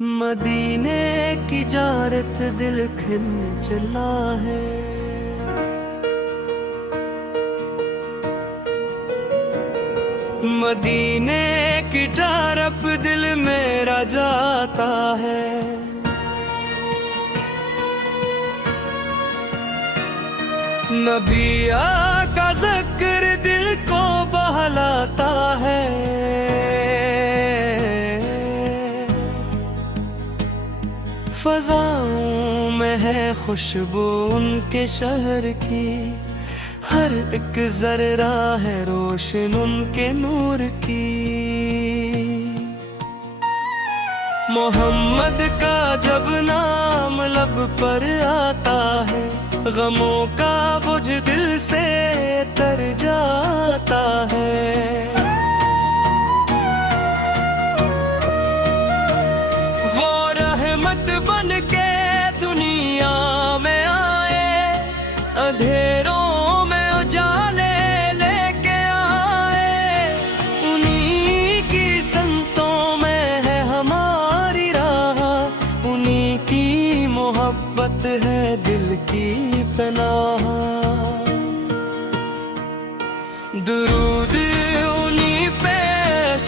مدینے کی جارت دل کھن چلا ہے، مدینے کی طرف دل میرا جاتا ہے، نبی کا ذکر دل کو بہلاتا ہے، فضاؤں میں ہے خوشبو ان کے شہر کی، ہر ایک ذرہ ہے روشن ان کے نور کی، محمد کا جب نام لب پر آتا ہے، غموں کا بوجھ دل سے تر جاتا ہے، وہ رحمت بن کے دنیا میں آئے، اندھیروں میں اجالے لے کے آئے، انہی کی سنتوں میں ہے ہماری راہ، انہی کی محبت ہے دل کی پناہ، درود انہی پہ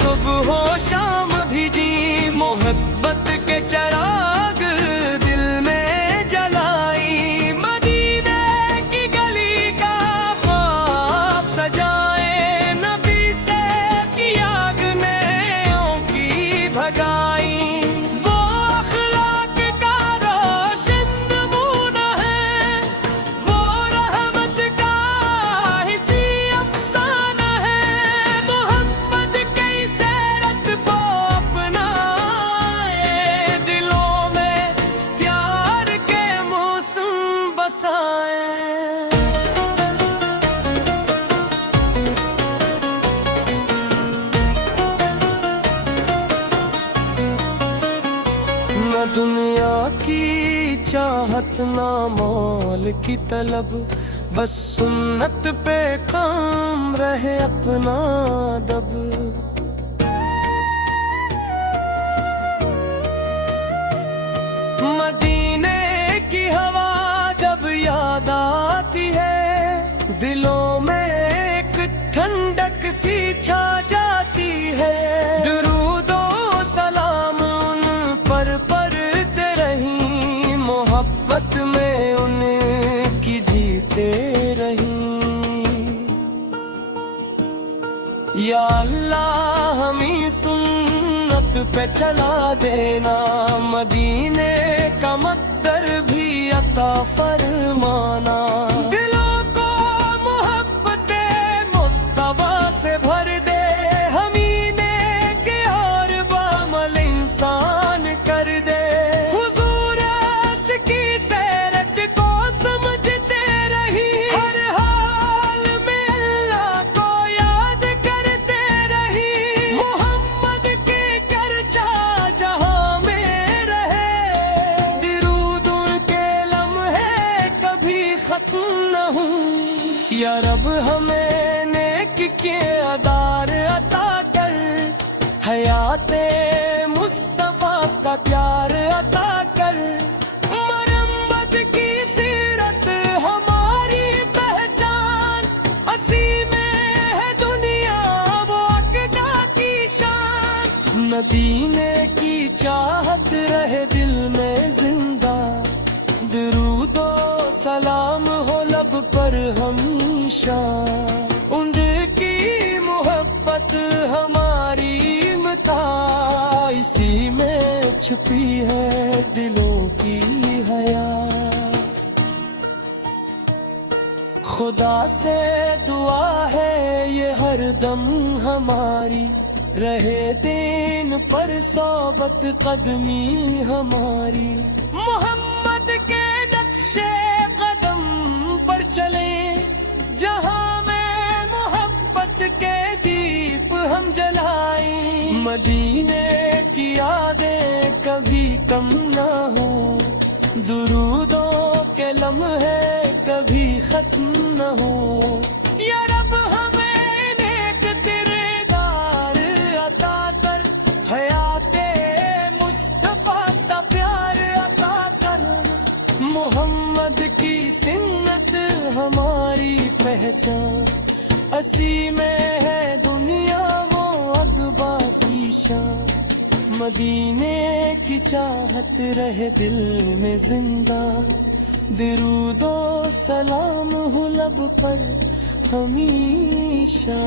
صبح و شام بھیجی، محبت کے چراغ دل میں جلائی، مدینے کی گلی کا خواب سجائے، نبی سے کی آگ نیوں کی بھگائی، وہ اخلاق کا روشن نمونہ ہے، وہ رحمت کا حسی افسانہ ہے، محمد کی سیرت کو اپنائے، دلوں میں پیار کے موسم بسائے، نہ دنیا کی چاہت نہ مال کی طلب، بس سنت پہ کام رہے اپنا دب، مدینے کی ہوا جب یاد آتی ہے، دلوں میں ایک ٹھنڈک سی چھا جاتی ہے، درود و سلام ان پر پڑھتے رہیں، محبت میں ان کی جیتے رہیں، یا اللہ ہمیں سنت پہ چلا دینا، مدینے کا مقدر بھی عطا فرمانا، دلوں کو محبت مصطفیٰ سے بھر دے، ہمیں نیک اور بعمل انسان کر دے، حضور اس کی سیرت کو سمجھتے رہی، ہر حال میں اللہ کو یاد کرتے رہی، محمد کی چرچا جہاں میں رہے، درود ان کے لمحے کبھی ختم نہ ہوں، یا رب ہمیں نیک کے ادار عطا کر، حیات مصطفیٰ کا پیار عطا کر، محمد کی سیرت ہماری پہچان، اسی میں ہے دنیا وہ عقیدہ کی شان، مدینے کی چاہت رہے دل میں زندہ، درود و سلام ہو لب پر ہمیشہ، ان کی محبت ہماری متا، اسی میں چھپی ہے دلوں کی حیات، خدا سے دعا ہے یہ ہر دم ہماری، رہے دین پر صحبت قدمی ہماری، محمد کے نقشے قدم پر چلیں، جہاں میں محبت کے دیپ ہم جلائیں، مدینے کی یادیں کبھی کم نہ ہوں، درودوں کے لمحے کبھی ختم نہ ہوں، یا رب ہمیں نیک تیرے دار عطا کر، حیات مصطفیٰ محمد کی سنت ہماری پہچان، اسی میں ہے دنیا وہ اقبا کی شان، مدینے کی چاہت رہے دل میں زندہ، درود و سلام ہو لب پر ہمیشہ۔